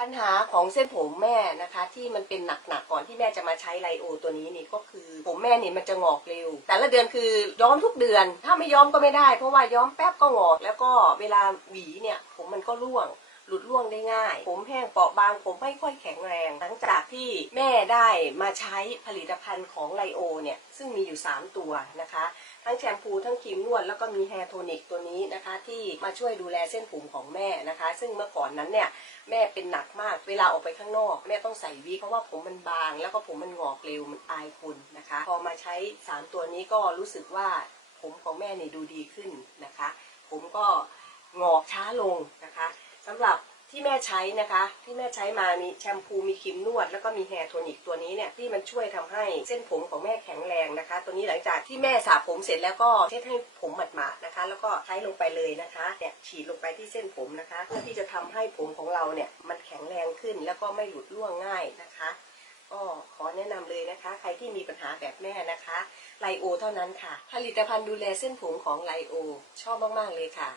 ปัญหาของเส้นผมแม่นะคะ ที่มันเป็นหนักๆก่อนที่แม่จะมาใช้ไลโอตัวนี้นี่ก็คือ ผมแม่เนี่ยมันจะงอกเร็ว แต่ละเดือนคือย้อมทุกเดือน ถ้าไม่ย้อมก็ไม่ได้ เพราะว่าย้อมแป๊บก็งอก แล้วก็เวลาหวีเนี่ยผมมันก็ร่วง หลุดร่วงได้ง่าย ผมแห้งเปราะบางผมไม่ค่อยแข็งแรง หลังจากที่แม่ได้มาใช้ผลิตภัณฑ์ของไลโอเนี่ย ซึ่งมีอยู่ 3 ตัวนะคะ ทั้งแชมพูทั้งครีมนวดแล้วก็มีแฮร์โทนิกตัวนี้นะคะ ที่มาช่วยดูแลเส้นผมของแม่นะคะ ซึ่งเมื่อก่อนนั้นเนี่ยแม่เป็นหนักมากเวลาออกไปข้างนอก แม่ต้องใส่วิกเพราะว่าผมมันบาง แล้วก็ผมมันงอกเร็วมันอายคนนะคะ พอมาใช้สามตัวนี้ก็รู้สึกว่าผมของแม่เนี่ยดูดีขึ้นนะคะ ผมก็งอกช้าลงนะคะ สำหรับที่แม่ใช้นะคะ ที่แม่ใช้มามีแชมพูมีครีมนวด แล้วก็มีแฮร์โทนิกตัวนี้เนี่ยที่มันช่วยทำให้เส้นผมของแม่แข็งแรงนะคะ ตัวนี้หลังจากที่แม่สระผมเสร็จแล้วก็เช็ดให้ผมหมาดๆนะคะ แล้วก็ใช้ลงไปเลยนะคะเนี่ยฉีดลงไปที่เส้นผมนะคะ เพื่อที่จะทำให้ผมของเราเนี่ยมันแข็งแรงขึ้นแล้วก็ไม่หลุดร่วงง่ายนะคะก็ขอแนะนำเลยนะคะ ใครที่มีปัญหาแบบแม่นะคะไลโอเท่านั้นค่ะ ผลิตภัณฑ์ดูแลเส้นผมของไลโอชอบมากๆเลยค่ะ